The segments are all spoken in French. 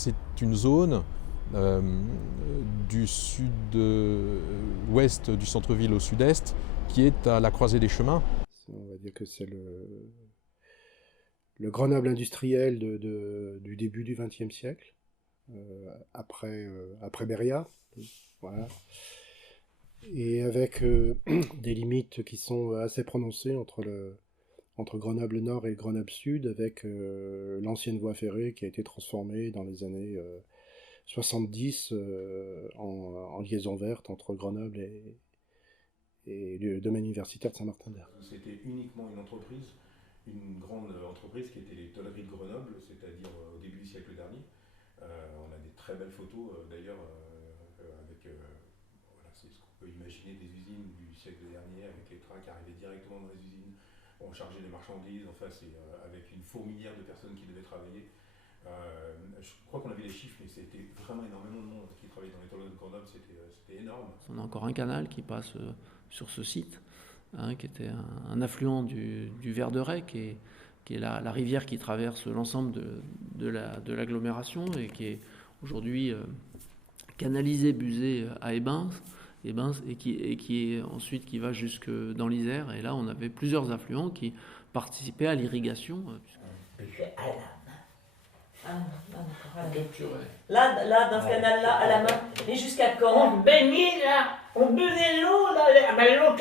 C'est une zone du sud-ouest du centre-ville au sud-est qui est à la croisée des chemins. On va dire que c'est le Grenoble industriel du début du XXe siècle, après Beria, voilà. Et avec des limites qui sont assez prononcées entre Grenoble Nord et Grenoble Sud, avec l'ancienne voie ferrée qui a été transformée dans les années 70 en liaison verte entre Grenoble et le domaine universitaire de Saint-Martin-d'Hères. C'était uniquement une grande entreprise qui était les tôleries de Grenoble, c'est-à-dire au début du siècle dernier. On a des très belles photos d'ailleurs avec, voilà, c'est ce qu'on peut imaginer des usines du siècle dernier avec les trains qui arrivaient directement dans les usines, on chargeait les marchandises, enfin c'est avec une fourmilière de personnes qui devaient travailler. Je crois qu'on avait les chiffres, mais c'était vraiment énormément de monde qui travaillait dans les tôleries de Grenoble, c'était énorme. On a encore un canal qui passe sur ce site, qui était un affluent du Verderet, qui est la rivière qui traverse l'ensemble de l'agglomération et qui est aujourd'hui canalisée, busée à Ebens, et qui est ensuite qui va jusque dans l'Isère. Et là, on avait plusieurs affluents qui participaient à l'irrigation. Là, dans ce canal-là, à la main, et jusqu'à quand? On baignait là, on buvait l'eau là, ben, l'eau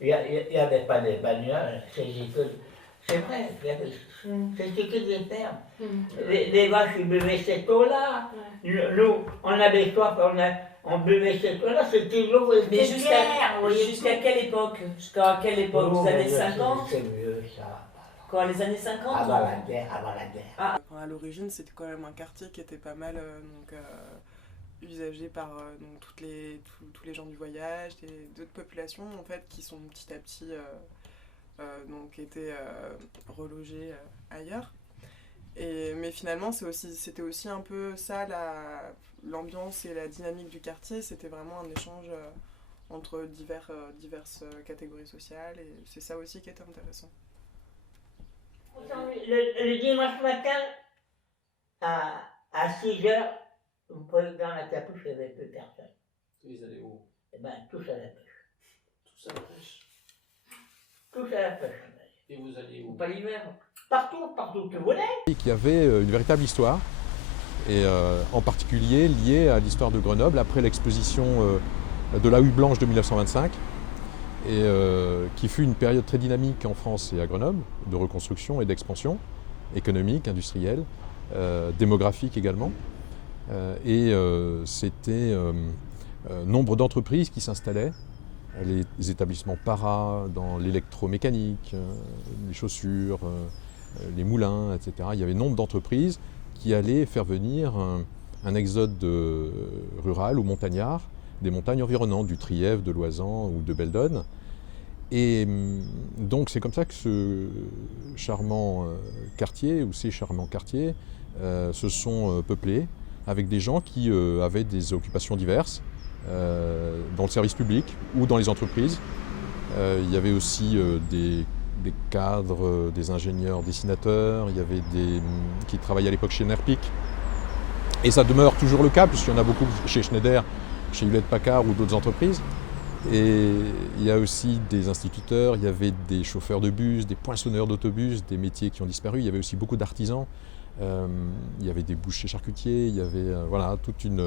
il n'y avait pas de bagnole, c'est vrai, c'était que des fermes. Les vaches ils buvaient cette eau-là, nous on avait soif, on buvait cette eau-là, c'était l'eau. Mais jusqu'à quelle époque? Jusqu'à quelle époque? Les années 50? C'est mieux ça. Quoi, les années 50? Avant la guerre. Ah. À l'origine, c'était quand même un quartier qui était pas mal usagé par donc, tous les gens du voyage, d'autres populations en fait, qui sont petit à petit donc, été relogées ailleurs. Mais finalement, c'était aussi un peu ça, l'ambiance et la dynamique du quartier. C'était vraiment un échange entre diverses catégories sociales, et c'est ça aussi qui était intéressant. Le dimanche matin, à 6h, vous pouvez dans la capuche, il n'y avait plus personne. Ils allaient où? Eh bien, tous à la pêche. Tous à la pêche. Tous à la pêche. Et vous alliez où? Pas l'hiver. Partout que vous voulez. Et qui avait une véritable histoire, et en particulier liée à l'histoire de Grenoble après l'exposition de la Hutte Blanche de 1925. Et qui fut une période très dynamique en France et à Grenoble, de reconstruction et d'expansion économique, industrielle, démographique également. C'était nombre d'entreprises qui s'installaient, les établissements para dans l'électromécanique, les chaussures, les moulins, etc. Il y avait nombre d'entreprises qui allaient faire venir un exode rural ou montagnard des montagnes environnantes, du Trièves, de l'Oisans ou de Beldonne. Et donc c'est comme ça que ce charmant quartier, ou ces charmants quartiers, se sont peuplés avec des gens qui avaient des occupations diverses, dans le service public ou dans les entreprises. Il y avait aussi des cadres, des ingénieurs dessinateurs, il y avait des qui travaillaient à l'époque chez Nerpic. Et ça demeure toujours le cas, puisqu'il y en a beaucoup chez Schneider, chez Hewlett-Packard ou d'autres entreprises. Et il y a aussi des instituteurs, il y avait des chauffeurs de bus, des poinçonneurs d'autobus, des métiers qui ont disparu. Il y avait aussi beaucoup d'artisans, il y avait des bouchers charcutiers, il y avait voilà, toute une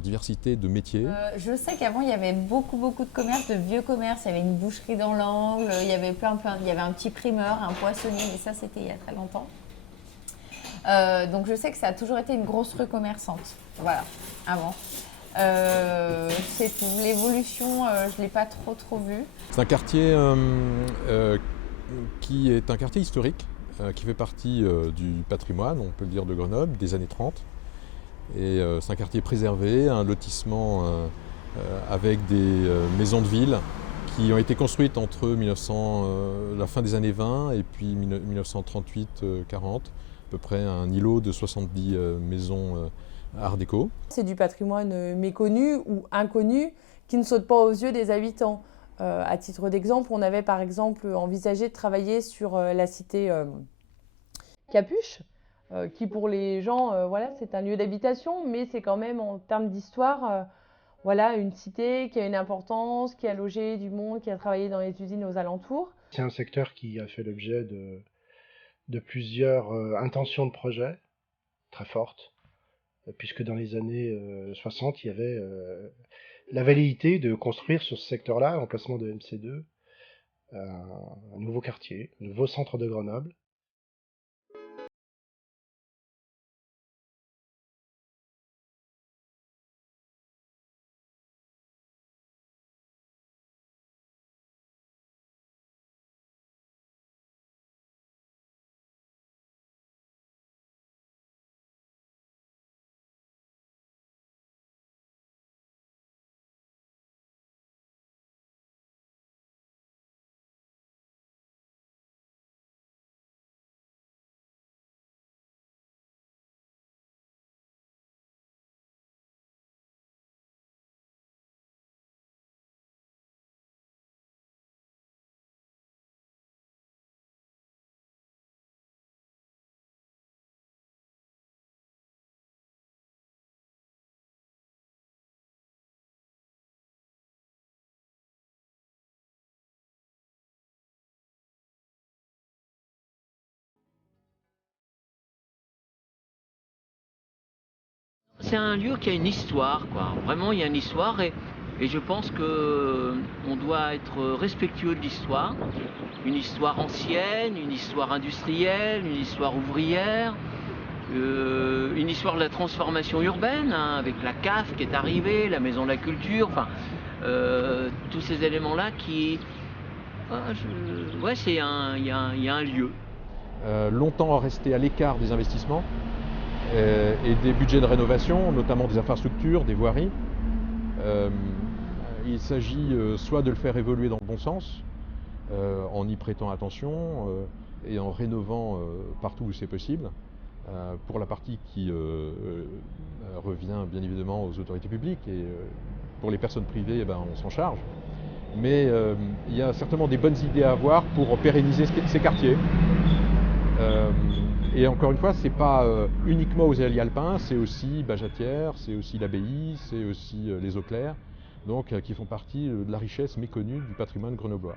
diversité de métiers. Je sais qu'avant, il y avait beaucoup de commerces, de vieux commerces. Il y avait une boucherie dans l'angle, il y avait il y avait un petit primeur, un poissonnier, mais ça, c'était il y a très longtemps. Donc je sais que ça a toujours été une grosse rue commerçante, voilà, avant. C'est tout. L'évolution, je ne l'ai pas trop vue. C'est un quartier qui est un quartier historique, qui fait partie du patrimoine, on peut le dire, de Grenoble, des années 30. Et c'est un quartier préservé, un lotissement avec des maisons de ville qui ont été construites entre la fin des années 20 et puis 1938-40, à peu près un îlot de 70 maisons art déco. C'est du patrimoine méconnu ou inconnu qui ne saute pas aux yeux des habitants. À titre d'exemple, on avait par exemple envisagé de travailler sur la cité Capuche, qui pour les gens, voilà, c'est un lieu d'habitation, mais c'est quand même en termes d'histoire, voilà, une cité qui a une importance, qui a logé du monde, qui a travaillé dans les usines aux alentours. C'est un secteur qui a fait l'objet de plusieurs intentions de projet très fortes, puisque dans les années 60, il y avait la velléité de construire sur ce secteur-là, emplacement de MC2, un nouveau quartier, un nouveau centre de Grenoble. C'est un lieu qui a une histoire, quoi. Vraiment, il y a une histoire et je pense que on doit être respectueux de l'histoire. Une histoire ancienne, une histoire industrielle, une histoire ouvrière, une histoire de la transformation urbaine, hein, avec la CAF qui est arrivée, la Maison de la Culture, enfin, tous ces éléments-là qui... Ouais, il y a un lieu. Longtemps resté à l'écart des investissements et des budgets de rénovation, notamment des infrastructures, des voiries. Il s'agit soit de le faire évoluer dans le bon sens, en y prêtant attention et en rénovant partout où c'est possible. Pour la partie qui revient bien évidemment aux autorités publiques et pour les personnes privées, eh ben, on s'en charge. Mais il y a certainement des bonnes idées à avoir pour pérenniser ces quartiers. Et encore une fois, ce n'est pas uniquement aux Alliés alpins, c'est aussi Bajatière, c'est aussi l'abbaye, c'est aussi les eaux claires, donc qui font partie de la richesse méconnue du patrimoine grenoblois.